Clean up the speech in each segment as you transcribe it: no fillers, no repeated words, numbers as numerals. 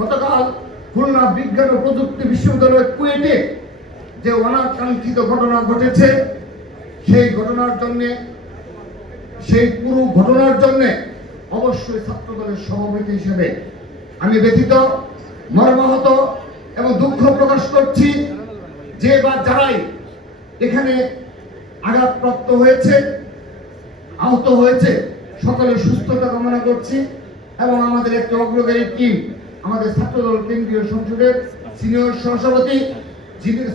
গতকাল খুলনা বিজ্ঞান ও প্রযুক্তি বিশ্ববিদ্যালয় কুয়েটে যে অনাকাঙ্ক্ষিত ঘটনা ঘটেছে, সেই পুরো ঘটনার জন্য অবশ্যই ছাত্রদলের সভাপতি হিসেবে আমি ব্যথিত, মর্মাহত এবং দুঃখ প্রকাশ করছি। যে বা যারাই এখানে আঘাতপ্রাপ্ত হয়েছে, আহত হয়েছে, সকলের সুস্থতা কামনা করছি। এবং আমাদের একটি অগ্রগামী টিম, আমাদের ছাত্রদল কেন্দ্রীয় সংসদের সিনিয়র সহসভাপতি,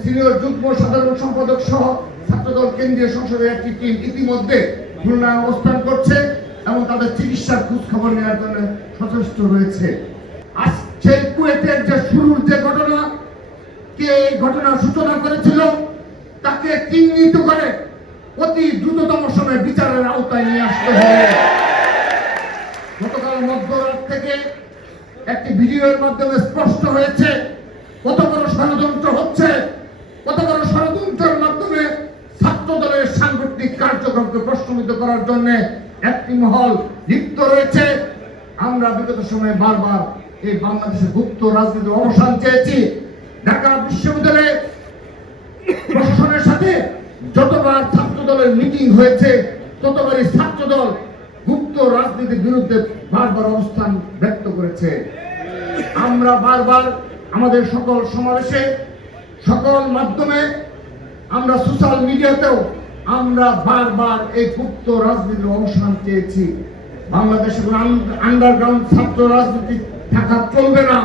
সিনিয়র যুগ্ম সাধারণ সম্পাদক সহ ছাত্রদল কেন্দ্রীয় সংসদের একটি টিম ইতিমধ্যে খুলনায় অবস্থান করছে এবং তাদের চিকিৎসার খোঁজ খবর নেওয়ার জন্য সচেষ্ট রয়েছে। আজকে কুয়েটের যে শুরুর যে ঘটনা, কে এই ঘটনার সূচনা করেছিল তাকে চিহ্নিত করে অতি দ্রুততম সময়ে বিচারের আওতায় নিয়ে আসতে হবে। গতকাল মধ্যরাত থেকে একটি ভিডিওর মাধ্যমে স্পষ্ট হয়েছে কত বড় ষড়যন্ত্র হচ্ছে, কত বড় ষড়যন্ত্রের মাধ্যমে ছাত্র দলের সাংগঠনিক কার্যক্রমকে প্রশ্নবিদ্ধ করার জন্য একটি মহল লিপ্ত রয়েছে। আমরা বিগত সময়ে বারবার এই বাংলাদেশের গুপ্ত রাজনীতির অবসান চেয়েছি। ঢাকা বিশ্ববিদ্যালয়ে প্রশাসনের সাথে যতবার ছাত্র দলের মিটিং হয়েছে, ততবারই ছাত্র দল গুপ্ত রাজনীতির বিরুদ্ধে বারবার অবস্থান ব্যক্ত করেছে। আমরা বারবার আমাদের সকল সমাবেশে, সকল মাধ্যমে, আমরা সোশ্যাল মিডিয়াতেও আমরা বারবার এই গুপ্ত রাজনীতির অবসান চেয়েছি। বাংলাদেশে আন্ডারগ্রাউন্ড ছাত্র রাজনীতি থাকা চলবে না,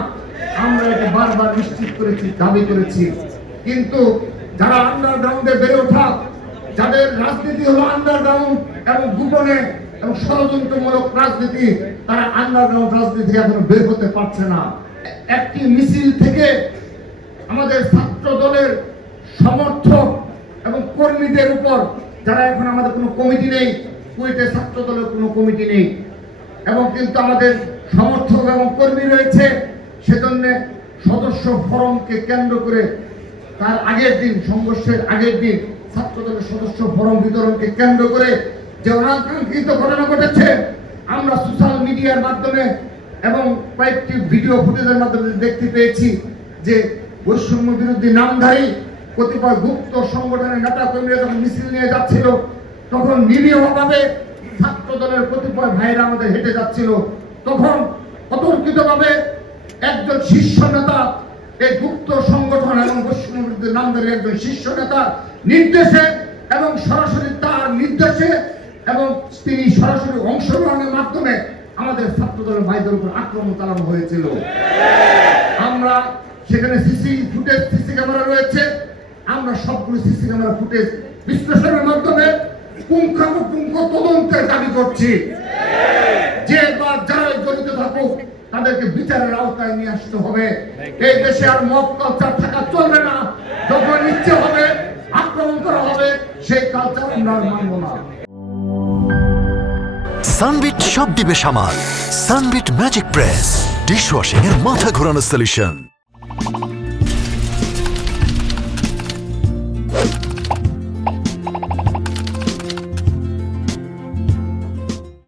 আমরা এটা বারবার নিশ্চিত করেছি, দাবি করেছি। কিন্তু যারা আন্ডারগ্রাউন্ডে বেড়ে ওঠা, যাদের রাজনীতি হলো আন্ডারগ্রাউন্ড এবং গোপনে এবং ষড়যন্ত্রমূলক রাজনীতি, তারা আন্ডারগ্রাউন্ড রাজনীতি এখনো বের হতে পারছে না। একটি মিছিল থেকে আমাদের ছাত্র দলের সমর্থক এবং কর্মীদের উপর, যারা এখন আমাদের কোনো কমিটি নেই, কুয়েটে ছাত্র দলের কোনো কমিটি নেই, এবং কিন্তু আমাদের সমর্থক এবং কর্মী রয়েছে, সেজন্য সদস্য ফরমকে কেন্দ্র করে তার আগের দিন, সংঘর্ষের আগের দিন ছাত্র দলের সদস্য ফরম বিতরণকে কেন্দ্র করে যে অনাকাঙ্ক্ষিত ঘটনা ঘটেছে, আমরা সোশ্যাল মিডিয়ার মাধ্যমে এবং কয়েকটি ভিডিও ফুটেজের মাধ্যমে দেখতে পেয়েছি যে বৈষম্য বিরোধী নামধারী কতিপয় গুপ্ত সংগঠনের নেতা কর্মীরা যখন মিছিল নিয়ে যাচ্ছিল, তখন নিরীহভাবে ছাত্র দলের কতিপয় ভাইরা আমাদের হেঁটে যাচ্ছিল, তখন অতর্কিতভাবে একজন শীর্ষ নেতা, এই গুপ্ত সংগঠন এবং বৈষম্য বিরোধী নামধারী একজন শীর্ষ নেতার নির্দেশে এবং সরাসরি তার নির্দেশে এবং তিনি সরাসরি অংশগ্রহণের মাধ্যমে আমাদের ছাত্র দলের ভাইদের উপর আক্রমণ চালানো হয়েছিল। আমরা সেখানে সিসি ক্যামেরা রয়েছে, আমরা সবগুলো সিসি ক্যামেরা ফুটেজ বিশ্লেষণের মাধ্যমে পুঙ্খানুপুঙ্খ তদন্তের দাবি করছি। যে বা যারা জড়িত থাকুক তাদেরকে বিচারের আওতায় নিয়ে আসতে হবে। এই দেশে আর মব কালচার থাকা চলবে না। যখন ইচ্ছে হবে আক্রমণ করা হবে, সেই কালচার আমরা মানব না। সানবিট সব দিবে সামাল। সানবিট ম্যাজিক প্রেস ডিশওয়াশিং এর মাথা ঘোরানো সলিউশন।